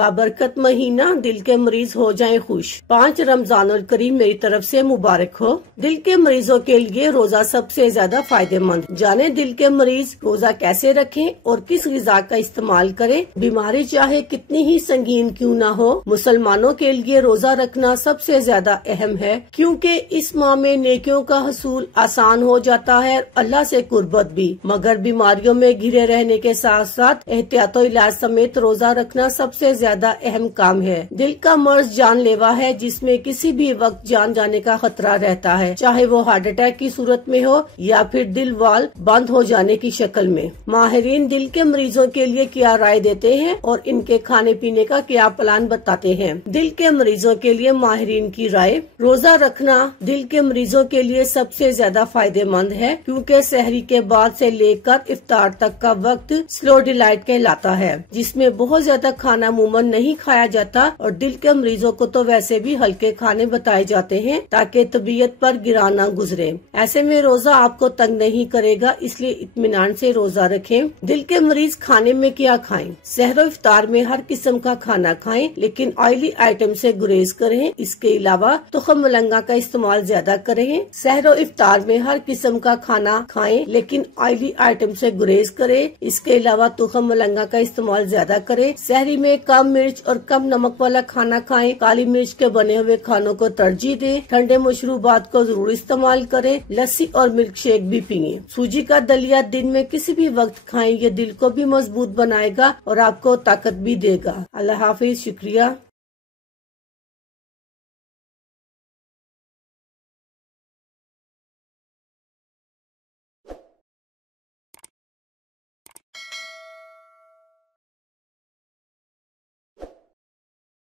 बाबरकत महीना, दिल के मरीज हो जाएं खुश। 5 रमजानुल करीम मेरी तरफ से मुबारक हो। दिल के मरीजों के लिए रोजा सबसे ज्यादा फायदेमंद। जाने दिल के मरीज रोजा कैसे रखें और किस ग़िज़ा का इस्तेमाल करें। बीमारी चाहे कितनी ही संगीन क्यों न हो, मुसलमानों के लिए रोजा रखना सबसे ज्यादा अहम है, क्योंकि इस माह में नेकियों का हसूल आसान हो जाता है, अल्लाह से कुर्बत भी। मगर बीमारियों में घिरे रहने के साथ साथ एहतियातो इलाज समेत रोजा रखना सबसे ज्यादा अहम काम है। दिल का मर्ज जानलेवा है, जिसमें किसी भी वक्त जान जाने का खतरा रहता है, चाहे वो हार्ट अटैक की सूरत में हो या फिर दिल वाल बंद हो जाने की शक्ल में। माहिरीन दिल के मरीजों के लिए क्या राय देते हैं और इनके खाने पीने का क्या प्लान बताते हैं। दिल के मरीजों के लिए माहिरीन की राय। रोजा रखना दिल के मरीजों के लिए सबसे ज्यादा फायदेमंद है, क्योंकि सहरी के बाद से लेकर इफ्तार तक का वक्त स्लो डिलाइट कहलाता है, जिसमें बहुत ज्यादा खाना अमूमन नहीं खाया जाता और दिल के मरीजों को तो वैसे भी हल्के खाने बताए जाते हैं ताकि तबीयत पर गिरा न गुजरे। ऐसे में रोजा आपको तंग नहीं करेगा, इसलिए इत्मीनान से रोजा रखें। दिल के मरीज खाने में क्या खाएं? सहरो इफ्तार में हर किस्म का खाना खाएं, लेकिन ऑयली आइटम से गुरेज करें। इसके अलावा तुखम मलंगा का इस्तेमाल ज्यादा करें। सहरो इफ्तार में हर किस्म का खाना खाएं, लेकिन ऑयली आइटम से गुरेज करें। इसके अलावा तुखम मलंगा का इस्तेमाल ज्यादा करें। सहरी में कम मिर्च और कम नमक वाला खाना खाएं। काली मिर्च के बने हुए खानों को तरजीह दें। ठंडे मशरूबात को जरूर इस्तेमाल करें। लस्सी और मिल्क शेक भी पिए। सूजी का दलिया दिन में किसी भी वक्त खाएं, ये दिल को भी मजबूत बनाएगा और आपको ताकत भी देगा। अल्लाह हाफिज, शुक्रिया।